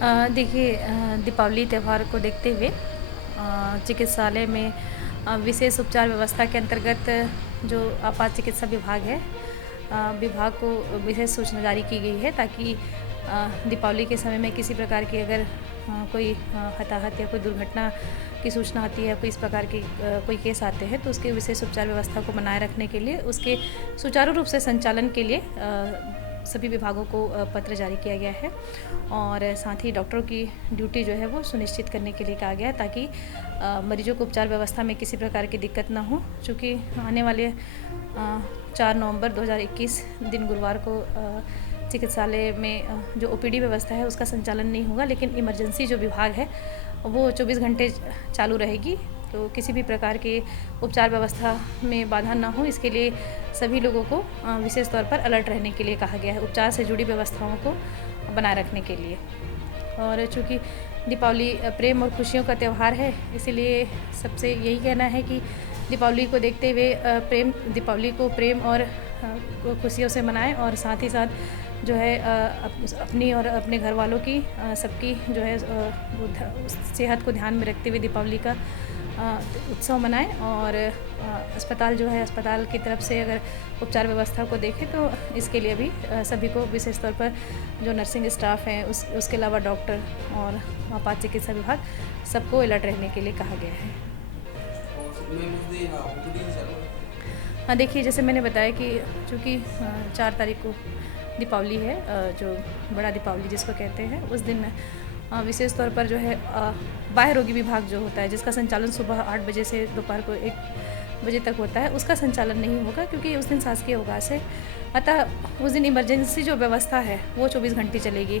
देखिए, दीपावली त्यौहार को देखते हुए चिकित्सालय में विशेष उपचार व्यवस्था के अंतर्गत जो आपात चिकित्सा विभाग है, विभाग को विशेष सूचना जारी की गई है ताकि दीपावली के समय में किसी प्रकार की अगर कोई हताहत या कोई दुर्घटना की सूचना आती है, कोई इस प्रकार के कोई केस आते हैं, तो उसके विशेष उपचार व्यवस्था को बनाए रखने के लिए, उसके सुचारू रूप से संचालन के लिए सभी विभागों को पत्र जारी किया गया है और साथ ही डॉक्टरों की ड्यूटी जो है वो सुनिश्चित करने के लिए कहा गया है ताकि मरीजों को उपचार व्यवस्था में किसी प्रकार की दिक्कत ना हो। चूँकि आने वाले 4 नवंबर 2021 दिन गुरुवार को चिकित्सालय में जो ओपीडी व्यवस्था है उसका संचालन नहीं होगा, लेकिन इमरजेंसी जो विभाग है वो 24 घंटे चालू रहेगी। तो किसी भी प्रकार के उपचार व्यवस्था में बाधा ना हो, इसके लिए सभी लोगों को विशेष तौर पर अलर्ट रहने के लिए कहा गया है, उपचार से जुड़ी व्यवस्थाओं को बनाए रखने के लिए। और चूँकि दीपावली प्रेम और खुशियों का त्यौहार है, इसीलिए सबसे यही कहना है कि दीपावली को देखते हुए दीपावली को प्रेम और खुशियों से मनाएं और साथ ही साथ जो है अपनी और अपने घर वालों की सबकी जो है सेहत को ध्यान में रखते हुए दीपावली का उत्सव मनाएं। और अस्पताल की तरफ से अगर उपचार व्यवस्था को देखें तो इसके लिए भी सभी को विशेष तौर पर जो नर्सिंग स्टाफ हैं उसके अलावा डॉक्टर और आपात चिकित्सा विभाग सबको अलर्ट रहने के लिए कहा गया है। हाँ, देखिए, जैसे मैंने बताया कि चूँकि 4 तारीख को दीपावली है, जो बड़ा दीपावली जिसको कहते हैं, उस दिन विशेष तौर पर जो है बाह्य रोगी विभाग जो होता है, जिसका संचालन सुबह 8 बजे से दोपहर को 1 बजे तक होता है, उसका संचालन नहीं होगा क्योंकि उस दिन शासकीय अवकाश है। अतः उस दिन इमरजेंसी जो व्यवस्था है वो 24 घंटे चलेगी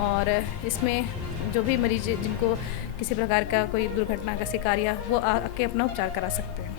और इसमें जो भी मरीज जिनको किसी प्रकार का कोई दुर्घटना का शिकार या वो आके अपना उपचार करा सकते हैं।